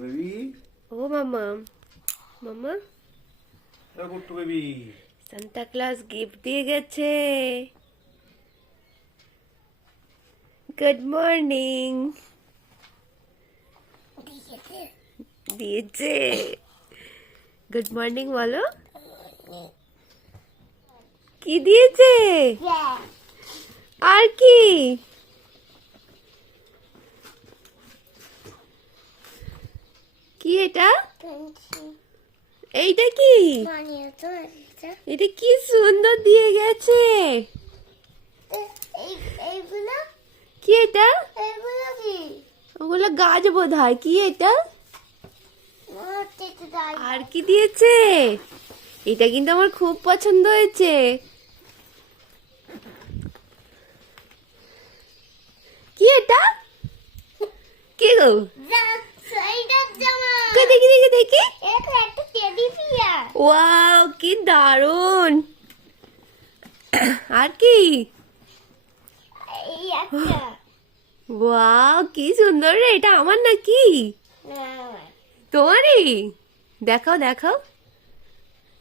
Baby ও মামা মামা গুট্টু বেবি সান্তা ক্লাস গিফট দিয়ে গেছে। গুড মর্নিং দিয়েছে। গুড মর্নিং বলো। কি দিয়েছে? আর কি? কি এটা? এইটা কি? এটা কি সুন্দর দিয়ে গেছে। কি এটা? ওগুলো গাছ বোধ হয় কি এটা? আর কি দিয়েছে? এটা কিন্তু আমার খুব পছন্দ হয়েছে। কি এটা? কি গো? দেখি ওয়াও কি দারুণ আর কি? ওয়াও কি সুন্দর রে এটা আমার নাকি না, তোমারই? দেখাও দেখাও।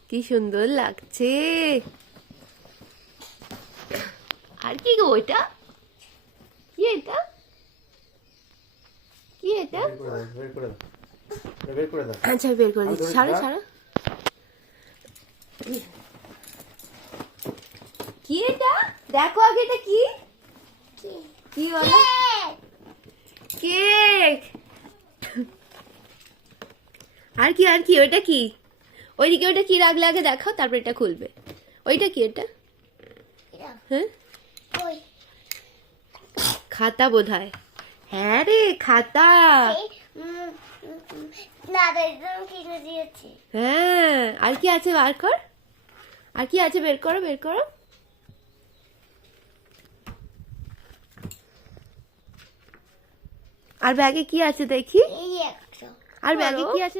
কি সুন্দর লাগছে। আর কি গো এটা? কি এটা? কি এটা? বের করে দাও বের করে দাও। বের করে দাও আচ্ছা বের করে দিচ্ছি। ছাড়ো ছাড়ো। কি এটা? দেখো আগে এটা কি? কি? কি বলো কেক। আর কি আর কি ওইটা কি? ওইদিকে ওইটা কি রাখলে আগে দেখাও তারপর এটা খুলবে। ওইটা কি এটা? এটা, হ্যাঁ? ওই, খাতা বোধ হয় হ্যাঁ রে খাতা। হ্যাঁ আর কি আছে বার কর? আর কি আছে বের করো বের করো। আর ব্যাগে কি আছে দেখি? আর ব্যাগে কি আছে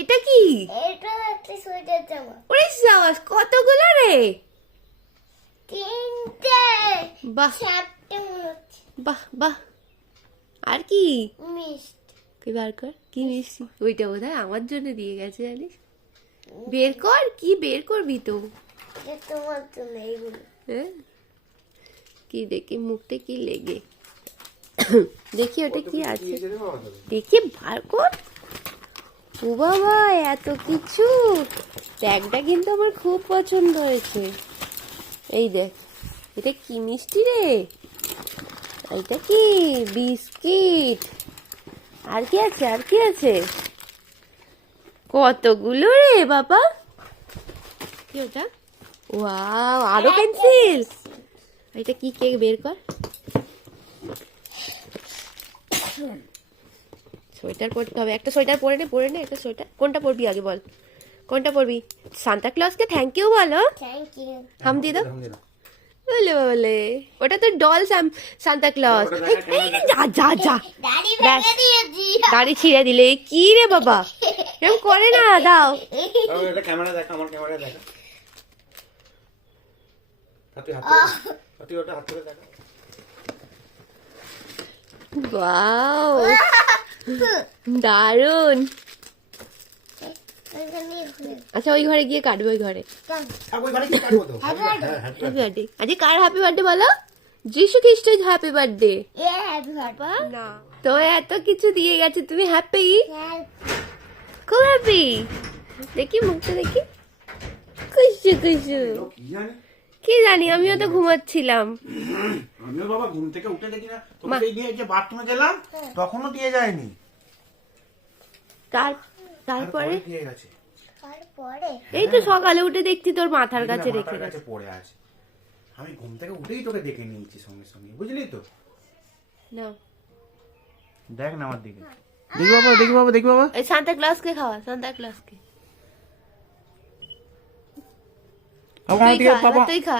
এটা কি? এটা একটা সোয়েটার জামা। ওরে সাবাস কতগুলো রে? তিনটে। বাহ। বাহ বাহ। আর কি? মিষ্টি। তুই বার কর। কি মিষ্টি ওইটা বোধ হয় আমার জন্য দিয়ে গেছে জানিস? বের কর কি বের করবি তো? এটা তোমার জন্য এইগুলো হ্যাঁ? কি দেখি মুখটা কি লেগে? দেখি ওটা কি আছে? দেখি বার কর। ও বাবা এত কিছু। ব্যাগটা কিন্তু আমার খুব পছন্দ হয়েছে। এই দেখ এটা কি মিষ্টি রে? এটা কি? বিস্কিট? আর কি আছে আর কি আছে? কতগুলো রে বাবা? কি ওটা? ওয়াও আরও পেন্সিল এটা কি কেক? বের কর। সোয়েটার পরতে হবে। একটা সোয়েটার পরে নে পরে নে। একটা সোয়েটার। কোনটা পরবি আগে বল? কোনটা পরবি? সান্তা ক্লজকে থ্যাংক ইউ বলো। থ্যাংক ইউ হাম দিয়ে দাও। দাও। বলে বলে ওটা তো ডল সান্তা ক্লজ যা যা যা। দাড়ি ব্যাস। দাড়ি ছিঁড়ে দিলে। কি রে বাবা? এরকম করে না দাও। ক্যামেরা দেখা আমার ক্যামেরা দেখা। হাতে হাতে হাতে ওটা হাত করে দেখা ওয়াও দারুণ এখানে ঘুরে আচ্ছা ওই ঘরে গিয়ে কাটবে ওই ঘরে। হ্যাঁ, হ্যাপি বার্থডে আজকে কার হ্যাপি বার্থডে বলো? যিশু খ্রিস্টের হ্যাপি বার্থডে এ হ্যাপি বার্থডে না। তো এত কিছু দিয়ে গেছে তুমি হ্যাপি হ্যাঁ খুব হ্যাপি দেখি মুখটা দেখি। খুশু খুশু। কি জানি? আমিও তো ঘুমাচ্ছিলাম। আমিও বাবা ঘুম থেকে উঠে দেখি না। নিয়ে যে বাথরুমে গেলাম তখনও দিয়ে যায়নি। তার তারপরে? এই তো সকালে উঠে দেখছি তোর মাথার কাছে রেখে গেছে। পড়ে আছে। আমি ঘুম থেকে উঠেই তোকে দেখে নিয়েছি সঙ্গে সঙ্গে বুঝলি তো? না। দেখ না আমার দিকে। দেখি বাবা দেখি বাবা দেখি বাবা। এই সান্তা ক্লাসকে খাওয়া সান্তা ক্লাসকে। বাবা আমার তুই দিকে খা বাবা। তুই খা।